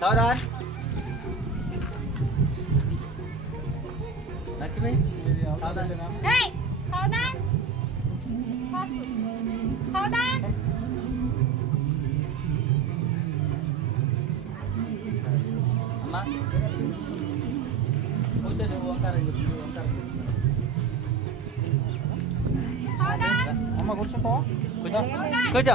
सावधान लक्ष्मी सावधान सावधान सावधान अम्मा उधर ओंकार सावधान अम्मा కూర్చో కూర్చో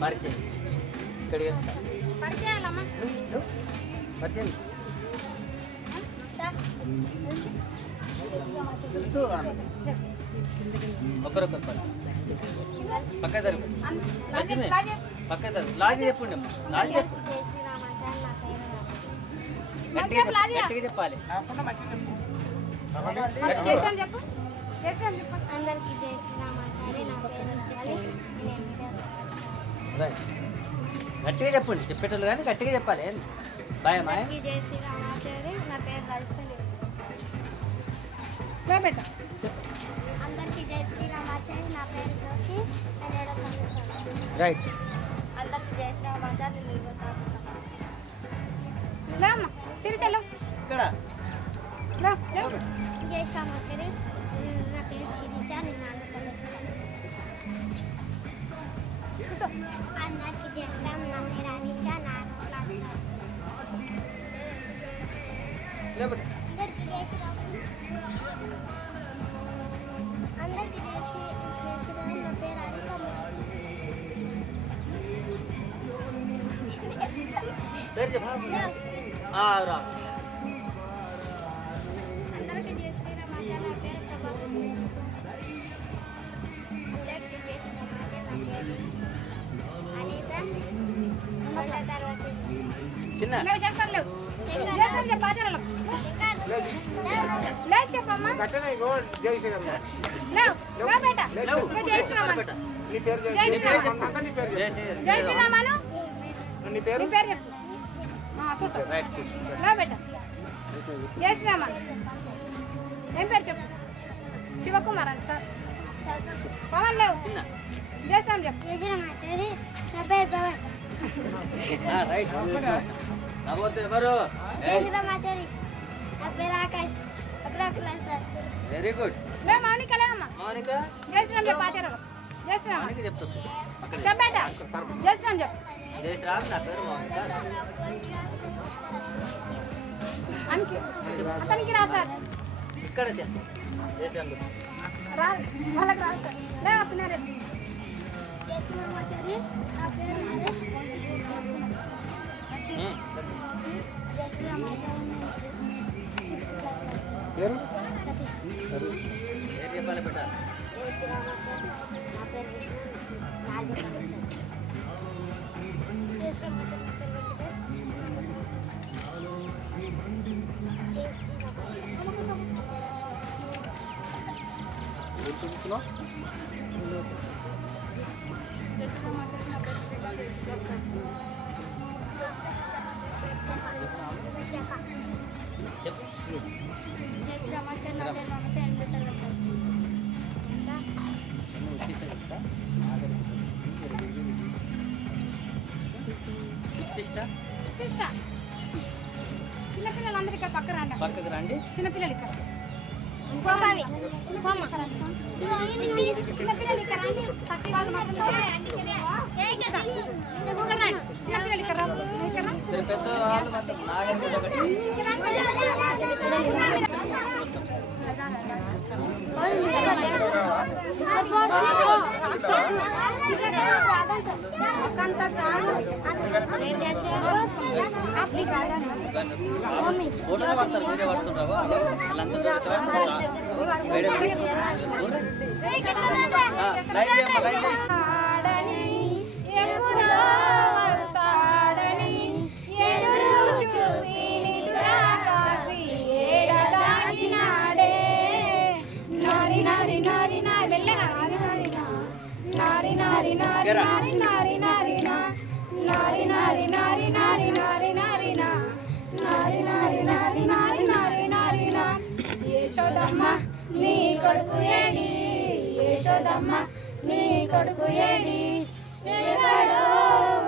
పరిచయం ఇక్కడికి పరిచయాలమ్మా పరిచయం తెలుసు ఒకరొకరు పక్క జరుపు పక్క జరుపు లాజీ చెప్పండి లాజీ చెప్పు గట్టిగా చెప్పాలి చెప్పు అందరికి జై శ్రీరామాచారి నా పేరు చాలి గట్టిగా చెప్పండి చెప్పేటోళ్ళు కానీ గట్టిగా చెప్పాలి బాయ్ అమ్మా జై శ్రీరామాచారి నా పేరు రాజస్థాన్ అందరికి జై శ్రీరామాచారి నా పేరు జ్యోతి రైట్ అందరికి జై శ్రీరామాచారి సిరిచల్లు ఇక్కడ జై శ్రీరామాచారి నా పేరు శిరీష నేను అందరికి చెప్తాం నా పేరు అనిష నా అందరికి జై శ్రీరామ్ నా పేరు అనిక రా అందరికి జై శ్రీరామ్ నా పేరు ప్రభాకర్ అందరికి జై శ్రీరామ్ నా పేరు అనిత మళ్ళా తర్వాత చిన్న చెప్పమ్మా జై శ్రీరామ్ జై శ్రీరామాను నీ పేరు నీ పేరు చెప్పు కూర్చో బేట జై శ్రీరామ ఏం పేరు చెప్పు శివకుమార్ అండి సార్ పవన్ లేవు జై శ్రీరామ్ చెప్పు జై శ్రీరామాచారి నా పేరు పవన్ రైట్ నవ్వొద్దు ఎవరు జై శ్రీరామాచారి నా పేరు ఆకాష్ అక్కడ క్లాస్ సార్ వెరీ గుడ్ లే మౌనిక లేవమ్మా మౌనిక జై శ్రీరామ్ చెప్పు ఆచార్యులు జై శ్రీరామ్ మౌనిక చెప్తా చెప్పేట జై శ్రీరామ్ చెప్పు జై శ్రీరామ్ నా పేరు మౌనిక అతనికి రా సార్ ఇక్కడ చెప్పు జై శ్రీరామ్ చెప్పు రా వాళ్ళకి రా సార్ లేవు అప్పుడు నరేష్ జై శ్రీరామాచారి నా పేరు నరేష్ జై శ్రీరామాచారి సిక్స్త్ క్లాస్ పేరు సతీష్ ఏం చెప్పాలి బిడ్డ జై శ్రీరామాచారి నా పేరు విష్ణు నాలుగో తరగతి జై శ్రీరామాచారి నా పేరు వెంకటేష్ జై శ్రీరామాచారి ఏం చూస్తున్నావు జై శ్రీరామాచారి నా పేరు శ్రీకాంత్ చెప్పు జై శ్రీరామాచారి నా పేరు మమత ఎనిమిదో తరగతి కృష్ణ చిన్నపిల్లలందరూ ఇక్కడ పక్క రండి పక్కకు రండి చిన్నపిల్లలు ఇక్కడ గోపావి చిన్నపిల్లలు ఇక్కడ రండి సత్తి వాళ్ళు మాత్రం చిన్నపిల్లలు ఇక్కడ ఇక్కడ పెద్ద వాళ్ళు మాత్రం నాగంటే ఒకటి ఫోటో పడతారు వీడియో పడుతుంటావా నారి నారి నారినా నారి నారి నారి నారి నారి నారినా యశోదమ్మ నీ కొడుకు ఏడి యశోదమ్మ నీ కొడుకు ఏడి ఎక్కడో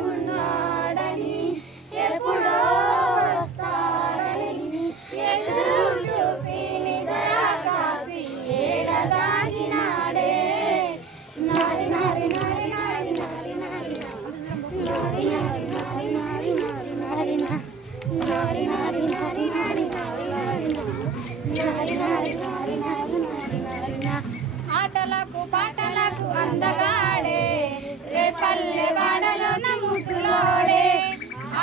ఉన్నాడని ఎప్పుడో వస్తాడని ఎదురు చూసి నిద్ర కాసి ఏడదాగినాడే నారి నారి నారి నారి నారి నారినా నారి నారి నారి నారి నారి నారినా నారి నారి నారి నారి నారి నారినా నారి నారి నారి నారి నారి నారినా ఆటలకు పాటలకు అందగాడే రేపల్లె వాడలో నమ్ముతులోడే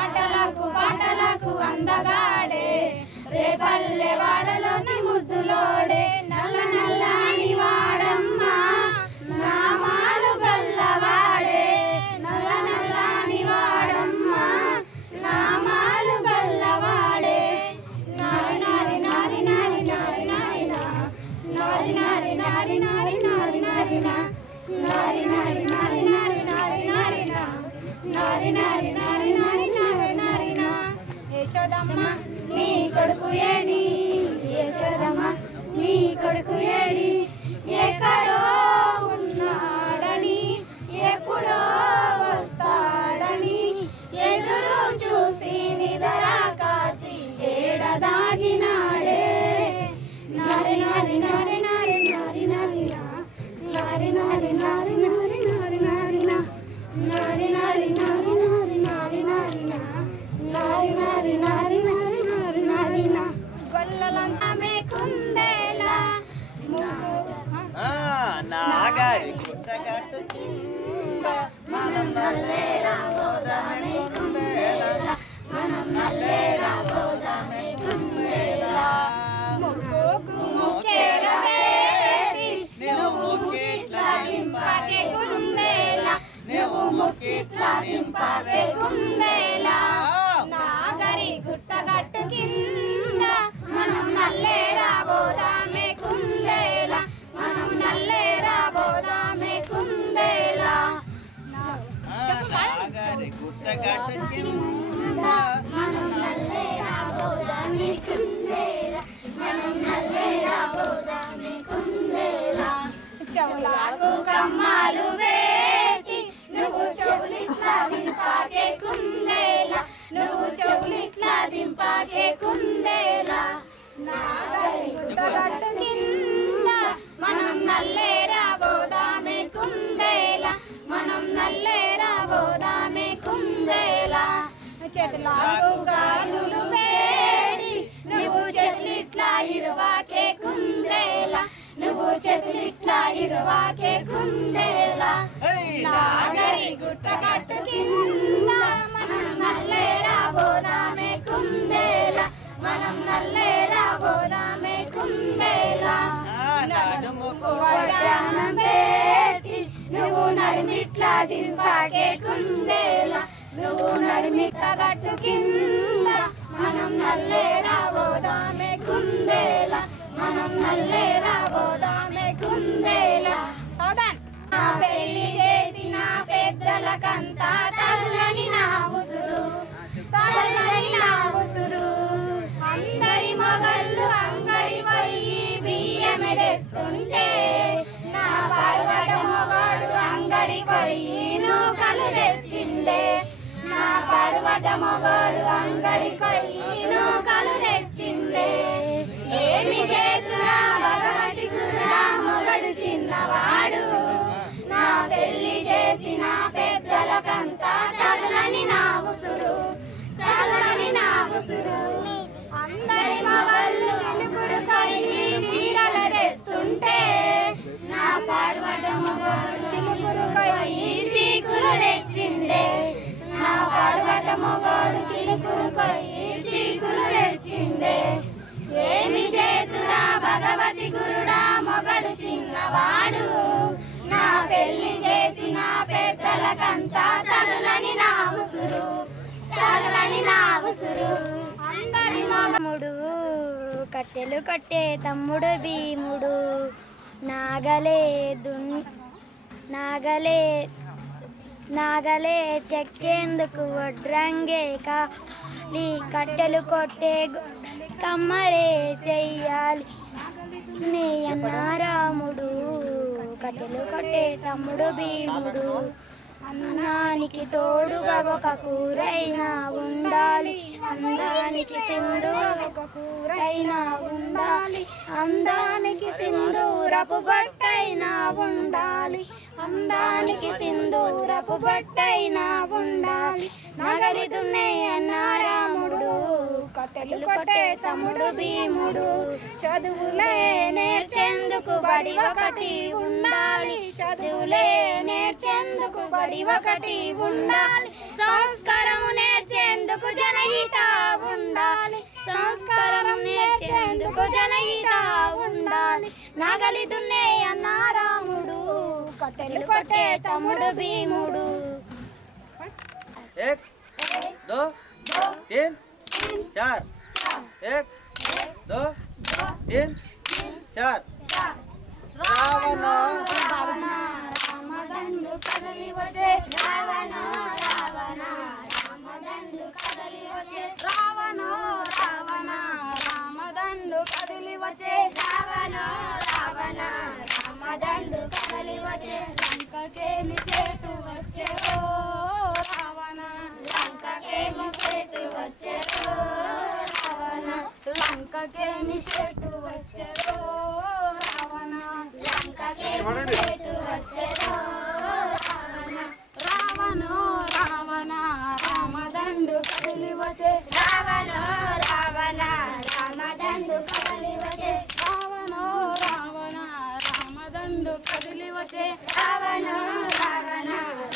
ఆటలకు పాటలకు అందగాడే రేపల్లె వాడలో ముద్దులోడే నల్ల నల్లని వాడమ్మ నామాలు గల్లవాడే నల్ల నల్లని వాడమ్మ నామాలు గల్లవాడే నారి నారి నారి నారి నారి నారినా నారి నారి నారి నారి నారి నారినా నారి నారి నారి నారి నారి నారినా నారి నారి నారి నారి నారి నారినా యశోదమ్మ నీ కొడుకు ఏడి యశోదమ్మ నీ కొడుకు ఏడి ఎక్కడో ఉన్నాడని ఎప్పుడో వస్తాడని ఎదురు చూసి నిద్ర కాచి ఏడదాగినాడే నారి నారి నారి నారి నారి నారినా నారి నారి నారి నారి నారి నారినా నారి నారి నారి నారి నారి నారినా నారి నారి నారి నారి నారి నారినా గొల్లలంతా మేకుందేలా ముగ్గు నాగరి గుట్టగట్టు కింద మనం నల్లేరా పోదామే కుందేలా మనం నల్లేరా పోదామే కుందేలా ముగ్గుకు ముక్కేరవేటి నువ్వు ముక్కిట్లా దింపకే కుందేలా నువ్వు ముక్కిట్లా దింపకే కుందేలా నాగరి గుట్టగట్టు కింద మనం నల్లేరా పోదామే కుందేలా మనం నల్లేరా పోదామే కుందేలా నాగరి గుట్టగట్టు కింద మనం నల్లేరా పోదామే కుందేలా మనం నల్లేరా పోదామే కుందేలా చెవులకు కమ్మాలు వేటి నువ్వు చెవులిట్లా దింపాకే కుందేలా నువ్వు చెవులిట్లా దింపాకే కుందేలా నాగరి గుట్టగట్టు కింద మనం నల్లేరా పోదామే కుందేలా మనం నల్లేరా పోదామే కుందేలా చేతులకు గాజులు వేడి నువ్వు చేతులిట్లా ఇరువాకే కుందేలా నువ్వు చేతులిట్లా ఇరువాకే కుందేలా నాగరి గుట్టగట్టు కింద మనం నల్లేరా పోదామే కుందేలా మనం నల్లేరా పోదామే కుందేలా వడ్డానం పెట్టి నువ్వు నడిమిట్లా దింపాకే కుందేలా నువ్వు నడిమిట్ల గట్టు కింద మనం నల్లేరా పోదామే కుందేలా మనం నల్లేరా పోదామే కుందేలా సౌదాన్ నా పెళ్లి చేసిన పెద్దలకంతా తగులని నా ఉసురు తగులని నా ఉసురు అందరి మొగళ్ళు అంగడి పోయి బియ్యమే తెస్తుంటే నా పడవట మొగాడు అంగడి పోయి నూకలు తెచ్చిండే నా పడవట మొగాడు అంగడి పోయి నూకలు తెచ్చిండే ఏమి చేతురా భగవతి గురుడా మొగడు చిన్నవాడు నా పెళ్లి చేసిన పెద్దలకంతా తగులని నా ఉసురు తగులని నా ఉసురు అందరి మగళ్ళు చిలుకురు కొయ్యి చీరలు తెస్తుంటే నా పాడుబడ్డ మొగడు చిలుకురు కొయ్యి చీకురు తెచ్చిండే నా పాడుబడ్డ మొగడు చిలుకురు కొయ్యి చీకురు తెచ్చిండే ఏమి చేతురా భగవతి గురుడా మొగడు చిన్నవాడు నా పెళ్లి చేసిన పెద్దలకంతా తగులని నా ఉసురు తగులని నా ఉసురు అందరి తమ్ముడు కట్టెలు కట్టే తమ్ముడు భీముడు నాగలే నాగలే చెక్కేందుకు వడ్రంగే కావాలి కట్టెలు కొట్టే కమ్మరే చెయ్యాలి నీ అన్న రాముడు కట్టెలు కొట్టే తమ్ముడు భీముడు అన్నానికి తోడుగా ఒక కూరైనా ఉండాలి అందానికి సింధూర ఒక కూరైనా ఉండాలి అందానికి సింధూరపు బట్టైనా ఉండాలి అందానికి సింధూరపు బట్టైనా ఉండాలి నగలి దున్నే అన్న రాముడు కట్టెలు కొట్టే తమ్ముడు భీముడు చదువులే నేర్చేందుకు బడి ఒకటి ఉండాలి చదువులే నేర్చేందుకు బడి ఒకటి ఉండాలి సంస్కారము నేర్చేందుకు జనహిత ఉండాలి సంస్కారం నేర్చేందుకు జనహిత ఉండాలి నగలి దున్నే అన్న రాముడు కట్టెలు కొట్టే తమ్ముడు భీముడు 1 2 3 4 1 2 3 4 రావణ రామదండు కదలి వచ్చే రావణ రావణ రామదండు కదలి వచ్చే రావణ రావణ రామదండు కదలి వచ్చే రావణ రావణ రామదండు కదలి వచ్చే లంకకేమి సేటు వచ్చే రావణ లంకకేమి సేటు వచ్చే రావణ లంకకేమి సేటు వచ్చే రావణ లంకకేమి సేటు వచ్చే రావణ రావణ రామదండు కదలి వచ్చే రావణ రావణ రామదండు కదలి వచ్చే రావణ రావణ రామదండు కదలి వచ్చే రావణ రావణ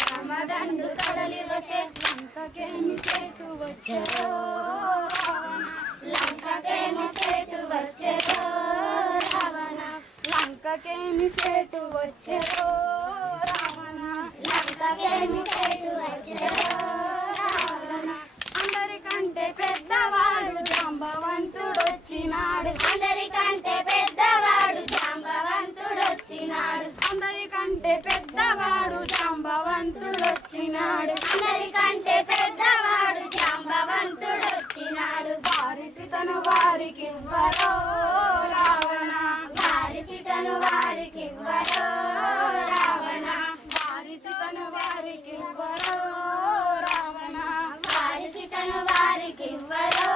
రామదండు కదలి వచ్చే లంకకేమి సేటు వచ్చే రావణ లంకకేమి సేటు వచ్చే రావణ లంకకేమి సేటు వచ్చే రావణ లంకకేమి సేటు వచ్చే రావణ అందరికంటే పెద్దవాడు జాంబవంతుడు వచ్చినాడు అందరికంటే పెద్దవాడు జాంబవంతుడు వచ్చినాడు అందరికంటే పెద్దవాడు జాంబవంతుడు వచ్చినాడు అందరికంటే పెద్దవాడు జాంబవంతుడు వచ్చినాడు వారిసితను వారికి ఇవ్వరో రావణ వారిసితను వారికి ఇవ్వరో రావణ వారిసితను వారికి ఇవ్వరో రావణ వారిసితను వారికి ఇవ్వరో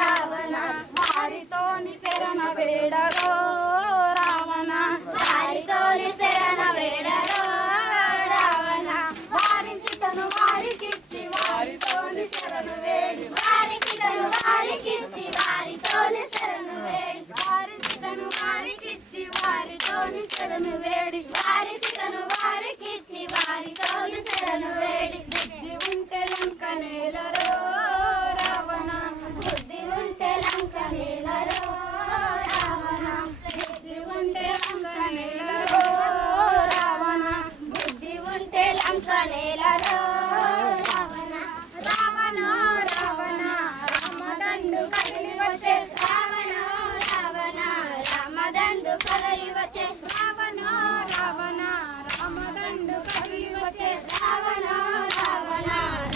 రావణ వారితోని శరణ వేడరో రావణ వారితోని శరణ వేడరో రావణ వారిసితను వారికిచ్చి వారితోని శరణ వేడి వారిసితను వారికిచ్చి వారితోని శరణ వేడి వారిసితను వారికిచ్చి వారితోని శరణ వేడి వారిసితను వారికిచ్చి వారితోని శరణ వేడి బుద్ధి ఉంటే లంక నేలరో రావణ బుద్ధి ఉంటే లంక నేలరో రావణ బుద్ధి ఉంటే లంక నేలరో రావణ బుద్ధి ఉంటే లంక నేలరో రావణ రావణ రావణ రామదండు కదిలి వచ్చే రావణ రావణ రామదండు కదిలి వచ్చే రావణ రావణ రామదండు కదిలి వచ్చే రావణ రావణ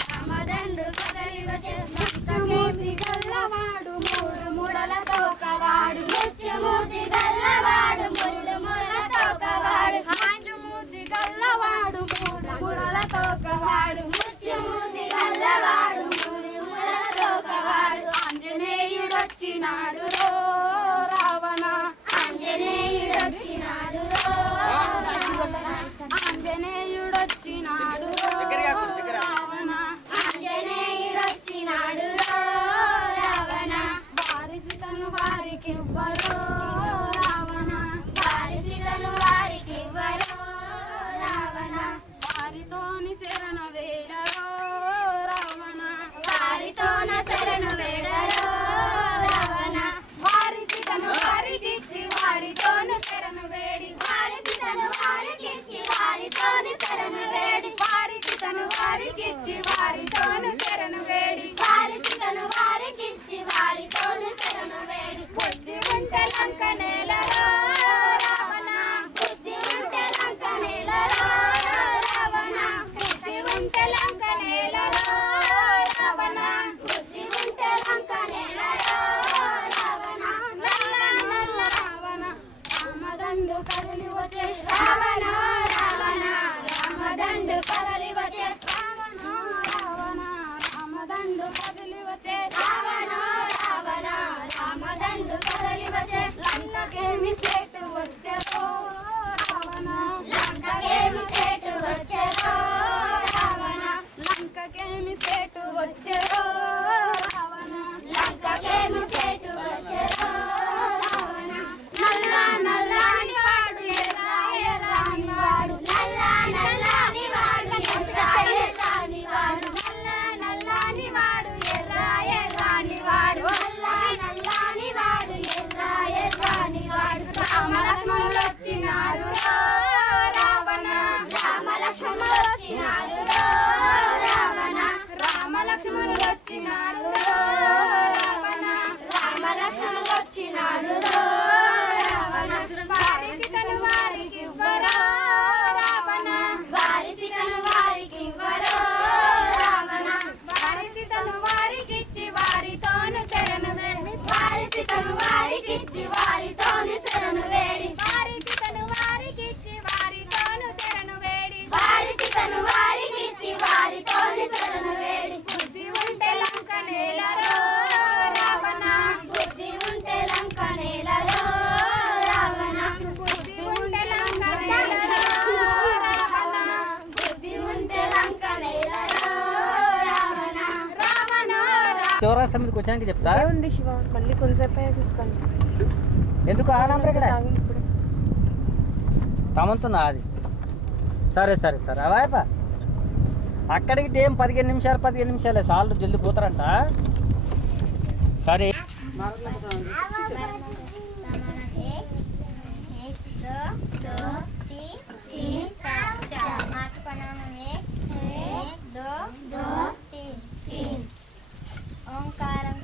రామదండు కదిలి వచ్చే ముత్యమూర్తి గల్లవాడు మూడు ముడలతో కవాడు ముత్యమూర్తి గల్లవాడు మూడు ముడలతో కవాడు ఆంజమూర్తి గల్లవాడు మూడు ముడలతో కవాడు ముత్యమూర్తి గల్లవాడు మూడు ముడలతో కవాడు ఆంజనేయుడు వచ్చినాడు రో రావణ ఆంజనేయుడు వచ్చినాడు రో ఆంజనేయుడు వచ్చినాడు రావణ ఆంజనేయుడు వచ్చినాడు రావణ వారిసితను వారికి ఇవ్వరు రావణ వారిసితను వారికి ఇవ్వరు రావణ వారితోని శరణ వేడరో రావణ వారితోన శరణ వేడరో రావణ వారిసితను వారికిచ్చి వారితోని శరణ వేడి వారిసితను వారికిచ్చి వారితోని శరణ వేడి వారిసితను వారికిచ్చి వారితోని శరణ వేడి వారిసితను వారికిచ్చి వారితోని శరణ వేడి బుద్ధి ఉంటే లంక నేలరో రావణ బుద్ధి ఉంటే లంక నేలరో రావణ బుద్ధి శివరాత్రి సమితికి వచ్చినాక చెప్తా. ఏముంది శివ, మళ్ళీ కొంచెంసేపు ఇస్తాను. ఎందుకు ఆ నంబర్ ఇక్కడ ఇప్పుడు తమంతున్నా అది. సరే సరే సరే అవాయపా అక్కడికి టైం 15 నిమిషాలే సార్లు జల్ది పోతారంట. సరే ओंकारं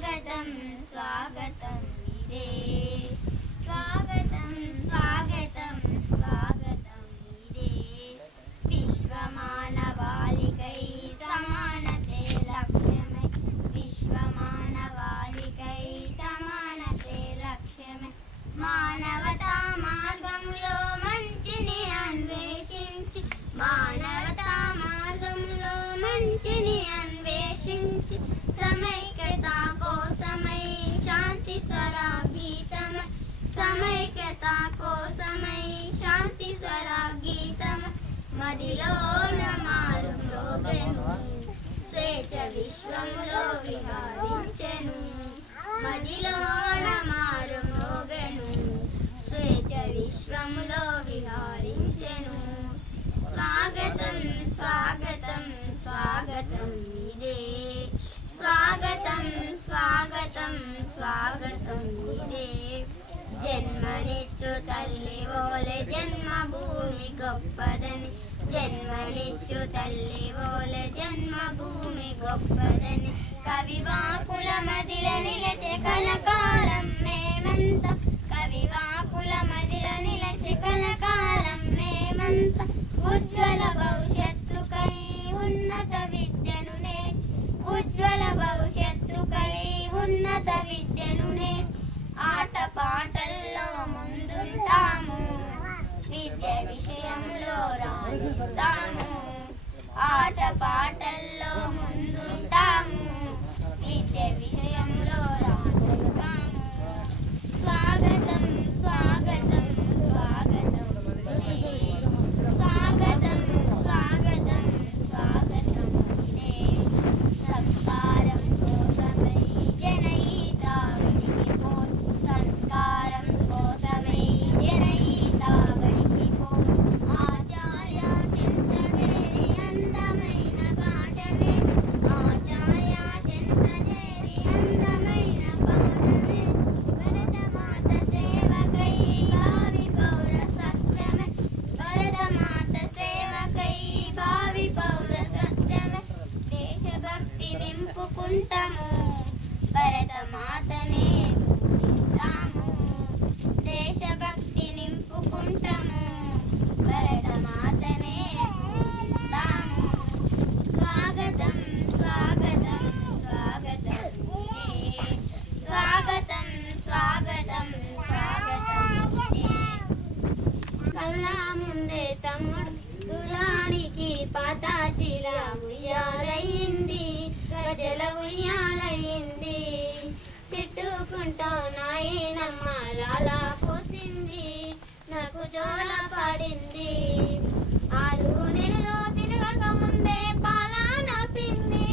స్వాగతం స్వాగతం ఇదే స్వాగతం స్వాగతం స్వాగతం ఇదే విశ్వమానవాళికై సమానతే లక్ష్యమై విశ్వమానవాళికై సమానతే లక్ష్యమై మానవతా మార్గంలో మంచిని అన్వేషించి మానవతా మార్గంలో మంచిని అన్వేషించి సమైక్యత కోసమై శాంతి స్వరాగీతమై సమైక్యత కోసమై శాంతి స్వరాగీతమై మదిలోన మారు మ్రోగెను స్వేచ్ఛ విశ్వములో విహరించెను మదిలోన మారు మ్రోగెను స్వేచ్ఛ విశ్వములో విహరించెను స్వాగతం స్వాగతం స్వాగతం ఇదే స్వాగతం స్వాగతం స్వాగతం ఇదే జన్మనిచ్చు తల్లి ఓలే జన్మభూమి గొప్పదని జన్మనిచ్చు తల్లి ఓలే జన్మభూమి గొప్పదని కవివాకుల మదిల నిలచే కలకాలం మేమంత కవివాకుల మదిల నిలచే కలకాలం మేమంత ఉజ్వల భవిష్యత్తుకై ఉన్నత విద్యను నేర్చి ఉజ్వల భవిష్యత్తుకై ఉన్నత విద్యను నేర్చి ఆట పాటల్లో ముందుంటాము విద్య విషయంలో రాణిస్తాము ఆట పాటల్లో ముందుంటాము విద్య విషయంలో రాణిస్తాము స్వాగతం స్వాగతం స్వాగతం స్వాగతం స్వాగతం స్వాగతం ఇదే సంస్కారం కోసమై జనయితావళికి పో సంస్కారం కోసమై జనయితావళికి పో ఆచార్య చింతజేరి అందమైన పాటనే ఆచార్య చింతజేరి అందమైన పాటనే భరతమాత సేవకై భావి పౌర సత్యమే భరతమాత సేవకై భావి పౌర సత్యమే దేశభక్తి నింపుకుంటాము భరతమాతనే పూజిస్తాము దేశభక్తి నింపుకుంటాము భరతమాతనే పూజిస్తాము స్వాగతం స్వాగతం స్వాగతం ఇదే స్వాగతం స్వాగతం స్వాగతం ఇదే కళ్ళ ముందే తమ్ముడు దులానికి పాతాచీల ఉయ్యాలయ్యింది గజల ఉయ్యాలయ్యింది తిట్టుకుంటా నాయనమ్మ లాలా పోసింది నాకు జోల పాడింది 6 నెలలు తిరగక ముందే పాలన పిండి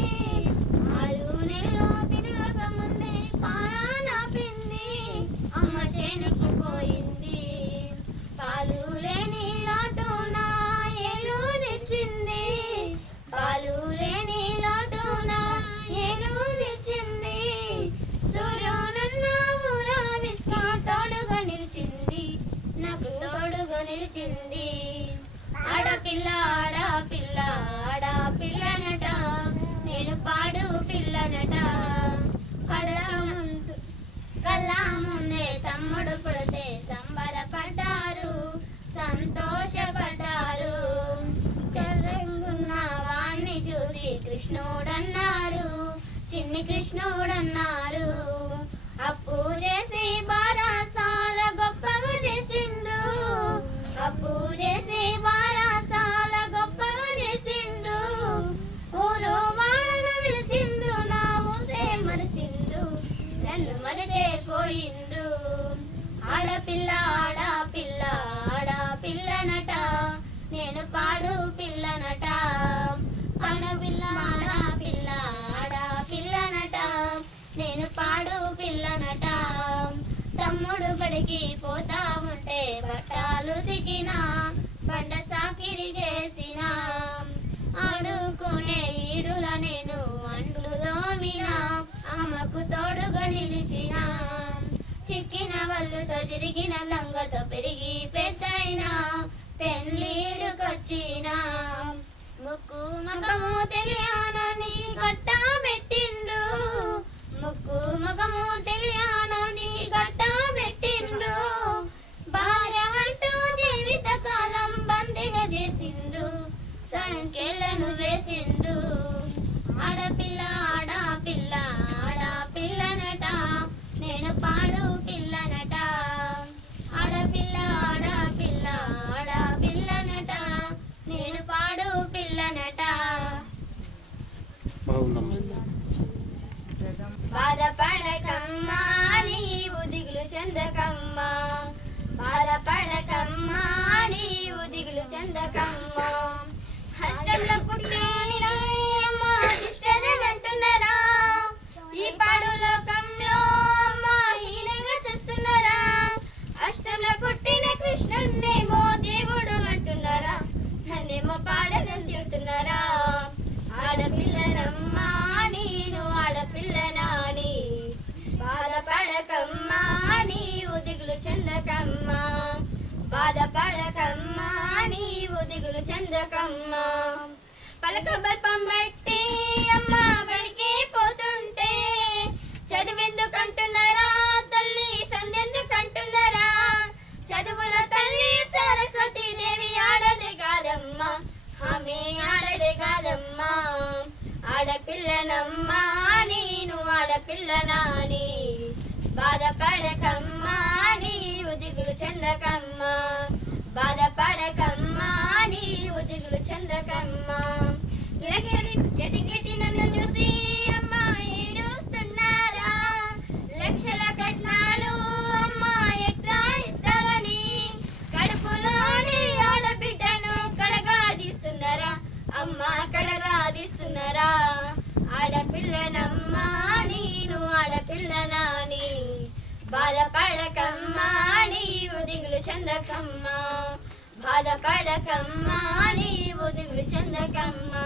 6 నెలలు తిరగక ముందే పాలన పిండి అమ్మ చేనుకి పోయింది పాలు లేని లోటున ఏలు తెచ్చింది పాలు లేని లోటున ఏలు తెచ్చింది సూర్యునన్న ఊరా విస్కా తోడుగా నిలిచింది నాకు తోడుగా నిలిచింది ఆడపిల్ల ఆడపిల్ల ఆడపిల్లనట నేను పాడు పిల్లనట కళ్ళ ముందే తమ్ముడు పుడితే సంబరపడ్డారు సంతోషపడ్డారు తెల్లంగున్న వాణ్ణి చూసి కృష్ణుడన్నారు చిన్ని కృష్ణుడన్నారు అప్పు చేసి బారాసాల గొప్పగా చేసిండ్రు అప్పు చేసి బారాసాల గొప్పగా చేసిండ్రు ఊరు వాడన విలిసిండ్రు నా ఊసే మరిసిండ్రు నన్ను మరిచే పోయిండ్రు ఆడపిల్ల ఆడపిల్ల ఆడపిల్లనట నేను పాడు పిల్లనట ఆడపిల్ల ఆడపిల్ల ఆడపిల్లనట నేను పాడు పిల్లనట తమ్ముడు బడికి పోతా ఉంటే బట్టాలు దిగిన బండ సాకిరి చేసిన ఆడుకునే ఈడుల నేను అంట్లు దోమిన అమ్మకు తోడుగా నిలిచిన చిక్కిన వల్లుతో చిరిగిన లంగతో పెరిగి పెద్దయినా పెళ్ళీడుకొచ్చిన ముక్కు మకము తెలియనని కట్ట పెట్టిండ్రు ముక్కు చెందకమ్మా బాధపడకమ్మా నీవు దిగులు చెందకమ్మా అష్టంలో పుట్టిన అమ్మా ఇష్టనంటున్నారా ఈ పాడు లోకంలో అమ్మా హీనంగా చూస్తున్నారా అష్టంలో పుట్టిన కృష్ణున్నేమో దేవుడు అంటున్నారా నన్నేమో పాడదని తిడుతున్నారా ఆడపిల్లనమ్మా నేను ఆడపిల్లనాని బాధపడకమ్మా నీవు దిగులు చెందకమ్మా బాధపడకమ్మా నీవు దిగులు చెందకమ్మా పలక బల్పం బట్టి అమ్మా బడికి పోతుంటే చదువెందుకంటున్నారా తల్లి సందెందుకంటున్నారా చదువుల తల్లి సరస్వతి దేవి ఆడదే కాదమ్మా ఆమె ఆడదే కాదమ్మా ఆడపిల్లనమ్మా నేను ఆడపిల్లనాని బాధపడకమ్మా నీవు దిగులు చెందకమ్మా బాధపడకమ్మా నీవు దిగులు చెందకమ్మా లక్షలు ఎదిగేటి నన్ను చూసి అమ్మా ఏడుస్తున్నారా లక్షల కట్నాలు అమ్మా ఎట్లా ఇస్తారని కడుపులోని ఆడబిడ్డను కడగాదిస్తున్నారా అమ్మా కడగాదిస్తున్నారా ఆడపిల్లనమ్మా నేను ఆడపిల్లనాని బాధపడకమ్మా నీవు దిగులు చెందకమ్మా బాధపడకమ్మా నీవు దిగులు చెందకమ్మా